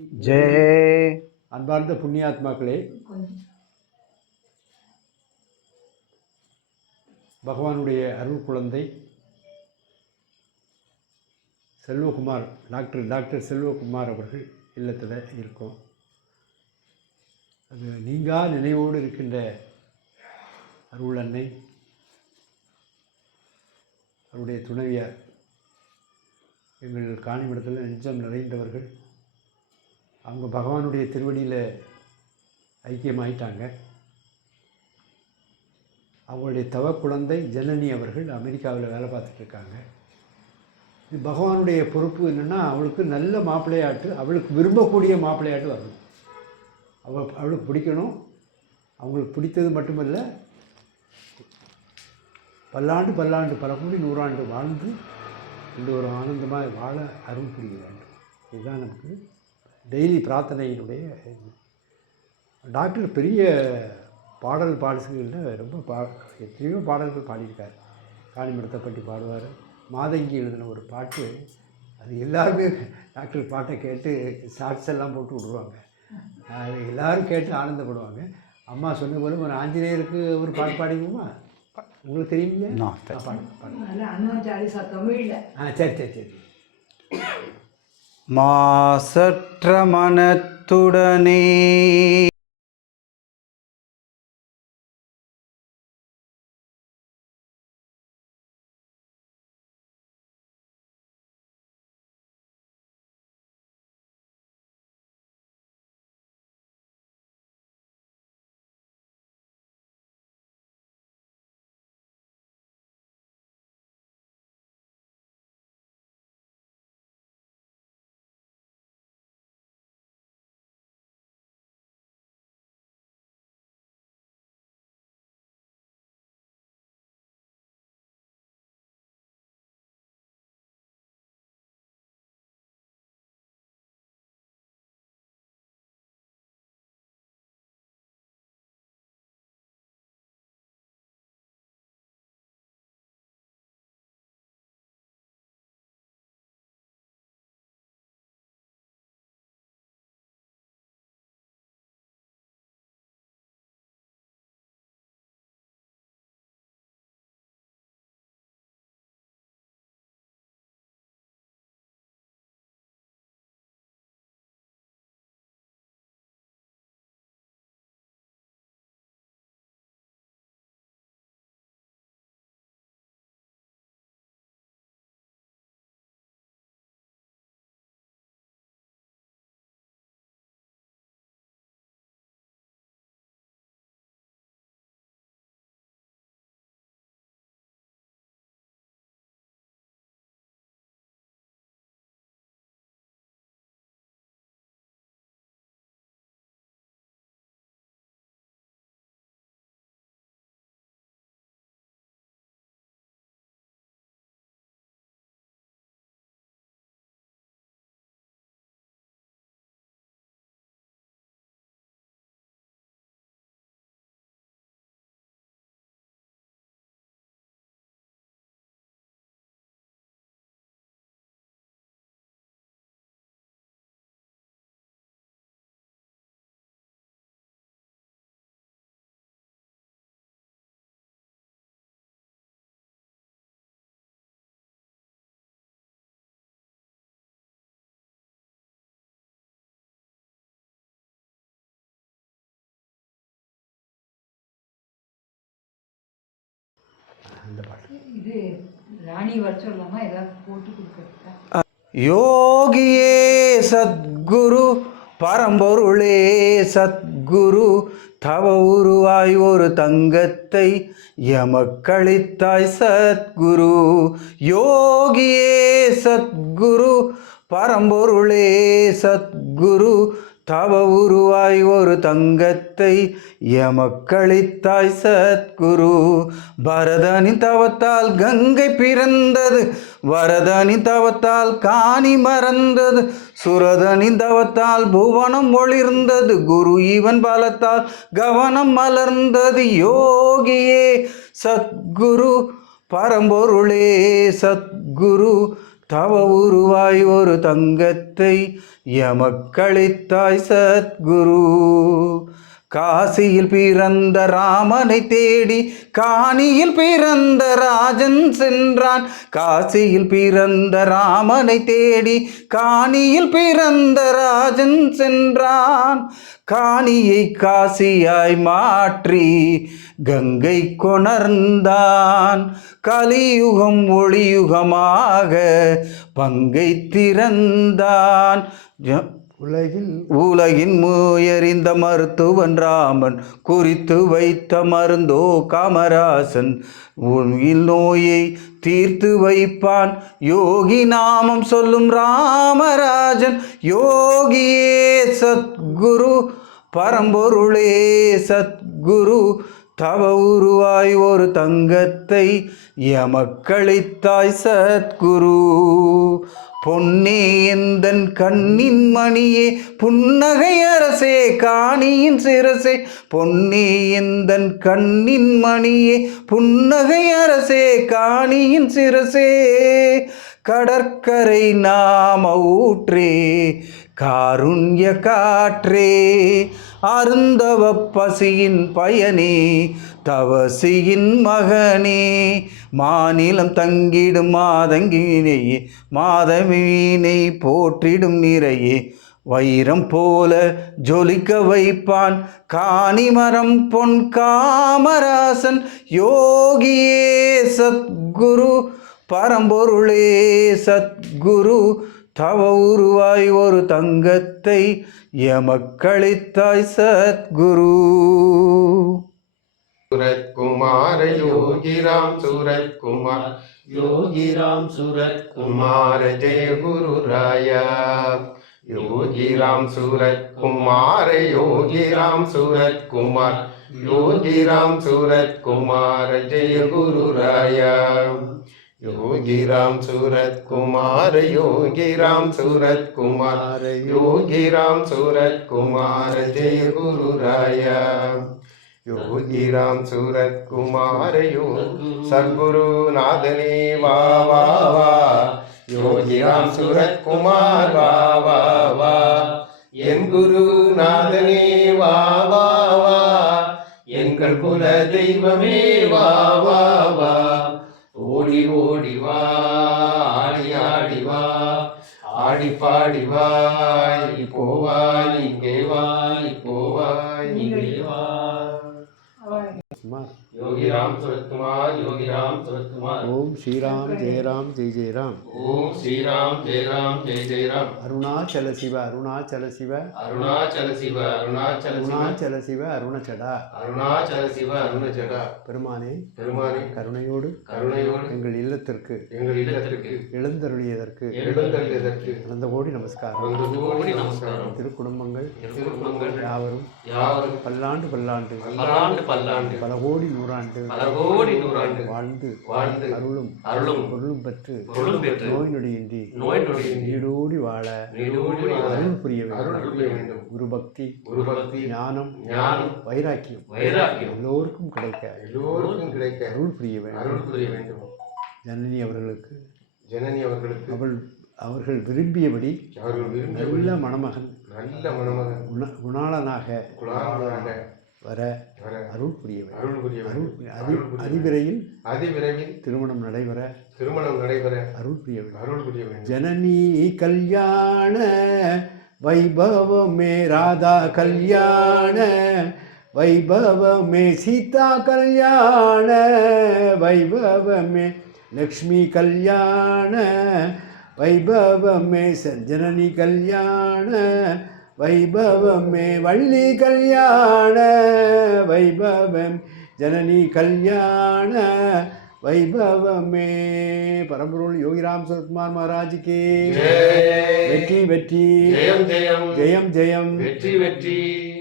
ஜெய். அன்பார்ந்த புண்ணியாத்மாக்களே பகவானுடைய அருள் குழந்தை செல்வகுமார் டாக்டர் டாக்டர் செல்வகுமார் அவர்கள் இல்லத்தில் இருக்கோம். அது நீங்கா நினைவோடு இருக்கின்ற அருள் அன்னை அவருடைய துணைவியார் எங்கள் காணிமிடத்தில் நெஞ்சம் நிறைந்தவர்கள் அவங்க பகவானுடைய திருவடியில் ஐக்கியமாயிட்டாங்க. அவங்களுடைய தவ குழந்தை ஜனனி அவர்கள் அமெரிக்காவில் வேலை பார்த்துட்ருக்காங்க இது பகவானுடைய பொறுப்பு என்னென்னா அவளுக்கு நல்ல மாப்பிள்ளையாட்டு அவளுக்கு விரும்பக்கூடிய மாப்பிள்ளையாட்டு வரணும். அவள் அவளுக்கு பிடிக்கணும். அவங்களுக்கு பிடித்தது மட்டுமல்ல பல்லாண்டு பல்லாண்டு பல கோடி நூறாண்டு வாழ்ந்து இந்த ஒரு ஆனந்தமாக வாழ அருள் புரிய வேண்டும். இதுதான் நமக்கு டெய்லி பிரார்த்தனையினுடைய. டாக்டர் பெரிய பாடல் பாடல்களில் ரொம்ப பா எத்தனையோ பாடல்கள் பாடியிருக்கார். காளிமடத்தை பற்றி பாடுவார். மாதங்கி எழுதின ஒரு பாட்டு அது எல்லாருமே டாக்டர் பாட்டை கேட்டு ஷார்ட்ஸ் எல்லாம் போட்டு விடுவாங்க. அது எல்லாரும் கேட்டு ஆனந்தப்படுவாங்க. அம்மா சொன்ன போல ஒரு ஆஞ்சநேயருக்கு ஒரு பாட்டு பாடிக்குமா உங்களுக்கு No, ஆ, பாடுங்க பாடுங்க ஆ சரி சரி சரி. மாசற்ற மனத்துடனே. அந்த பாட்டு. இது ராணி வர சொல்லாமா? ஏதாவது போட்டு கொடுக்கறதுக்கா? யோகியே சத்குரு பரம்பொருளே சத்குரு தவ உருவாய் ஒரு தங்கத்தை எமக்களித்தாய் சத்குரு. யோகியே சத்குரு பரம்பொருளே சத்குரு தவ உருவாய் ஒரு தங்கத்தை எமக்களித்தாய் சத்குரு. பரதனி தவத்தால் கங்கை பிறந்தது வரதனி தவத்தால் காணி மறந்தது சுரதனி தவத்தால் புவனம் ஒளிர்ந்தது குரு இவன் பலத்தால் கவனம் மலர்ந்தது. யோகியே சத்குரு பரம்பொருளே சத்குரு தவ உருவாய் ஒரு தங்கத்தை எமக்களித்தாய் சத்குரு. காசியில் பிறந்த ராமனை தேடி காணியில் பிறந்த ராஜன் சென்றான். காசியில் பிறந்த ராமனை தேடி காணியில் பிறந்த ராஜன் சென்றான். காணியை காசியாய் மாற்றி கங்கை கொணர்ந்தான் கலியுகம் ஒளியுகமாக பங்கை திறந்தான். உலகில் உலகின் முயறிந்த மருத்துவன் ராமன் குறித்து வைத்த மருந்தோ காமராசன் உன்கில் நோயை தீர்த்து வைப்பான். யோகி நாமம் சொல்லும் ராமராஜன் யோகியே சத்குரு பரம்பொருளே சத்குரு. தவ உருவாய் ஒரு தங்கத்தை எமக்களித்தாய் சத்குரு. பொன்னே எந்தன் கண்ணின் மணியே புன்னகை அரசே காணியின் சிரசே. பொன்னே எந்தன் கண்ணின் மணியே புன்னகை அரசே காணியின் சிரசே. கடற்கரை நாம ஊற்றே காருண்ய காற்றே. அருந்தவ பசியின் பயனே தவசியின் மகனே மாநிலம் தங்கிடும் மாதங்கினையே மாதமீனை போற்றிடும் நிறையே. வைரம் போல ஜொலிக்க வைப்பான் காணிமரம் பொன் காமராசன். யோகியே சத்குரு பரம்பொருளே சத்குரு தவ உருவாய் ஒரு தங்கத்தை எமக்களித்தாய் சத்குரு. சுரத்குமார யோகிராம் சுரத்குமார். யோகிராம் சுரத்குமார ஜெய குரு ராயா. யோகிராம் சுரத்குமார யோகிராம் சுரத்குமார். யோகிராம் சுரத்குமார ஜெய குரு ராயா. योगी राम सूरत कुमार योगी राम सूरत कुमार जय गुरु राया योगी राम सूरत कुमार योगी राम सूरत कुमार योगी राम सूरत कुमार जय गुरु राया योगी राम सूरत कुमार योग सद्गुरु नादने वा वा वा योगी राम सूरत कुमार वा वा वा என் குரு நாதனே வா வா வா எங்கள் குல தெய்வமே வா வா வா ஓடி ஓடி வா ஆடி ஆடி வா ஆடி பாடி வா போவாய் இங்கே வாய் போவாய். இங்கே योगी राम सूरत कुमार योगी राम सूरत कुमार ஓம் ஸ்ரீராம் ஜெயராம் ஜெய் ஜெயராம் ओम श्री राम जय राम जय जय राम அருணாச்சல சிவ அருணாச்சல சிவ अरुणाचल शिव अरुणाचल शिव அருணாச்சல சிவ அருணச்சடா அருணாச்சல சிவ அருணஜடா பெருமானே பெருமானே கருணையோடு கருணையோடு எங்கள் இல்லத்திற்கு எங்கள் இல்லத்திற்கு எழுந்தருளியதற்கு எழுந்தருளியதற்கு அனந்த கோடி நமஸ்காரம் வந்து கோடி நமஸ்காரம் திருக்குடும்பங்கள் திருக்குடும்பங்கள் யாவரும் யாவரும் பல்லாண்டு பல்லாண்டு பல்லாண்டு பல்லாண்டு பல கோடி நூறாண்டு நூறாண்டு வாழ்ந்து வாழ்ந்து அருளும் அருளும் பொருளும் பெற்று பொருளும் பெற்று நோய் நொடியின்றி நோய் நொடியின்றி நீடோடி வாழ அருள் புரிய வேண்டும். புரிய வேண்டும். குரு பக்தி குரு பக்தி ஞானம் ஞானம் வைராக்கியம் வைராக்கியம் எல்லோருக்கும் கிடைக்க எல்லோருக்கும் கிடைக்க அருள் புரிய வேண்டும். அருள் புரிய வேண்டும். ஜனனி அவர்களுக்கு ஜனனி அவர்களுக்கு அவள் அவர்கள் விரும்பியபடி அவர்கள் நல்ல மணமகன் நல்ல மணமகன் குண குணாளனாக குலாமனாக வர அருள் புரிய வேண்டும் அருள். அதிவிரைவில் அதிவிரைவில் திருமணம் நடைபெற திருமணம் நடைபெற அருள் புரிய வேண்டும் அருள் புரிய வேண்டும் ஜனனி கல்யாண வைபவமே ராதா கல்யாண வைபவமே சீதா கல்யாண வைபவமே லக்ஷ்மி கல்யாண வைபவமே ச- ஜனனி கல்யாண வைபவமே வள்ளி கல்யாண வைபவம் ஜனனி கல்யாண வைபவமே. பரம்பொருள் யோகிராம் சரத்குமார் மகாராஜுக்கு. வெற்றி வெற்றி. ஜெயம். ஜெயம் ஜெயம். வெற்றி வெற்றி.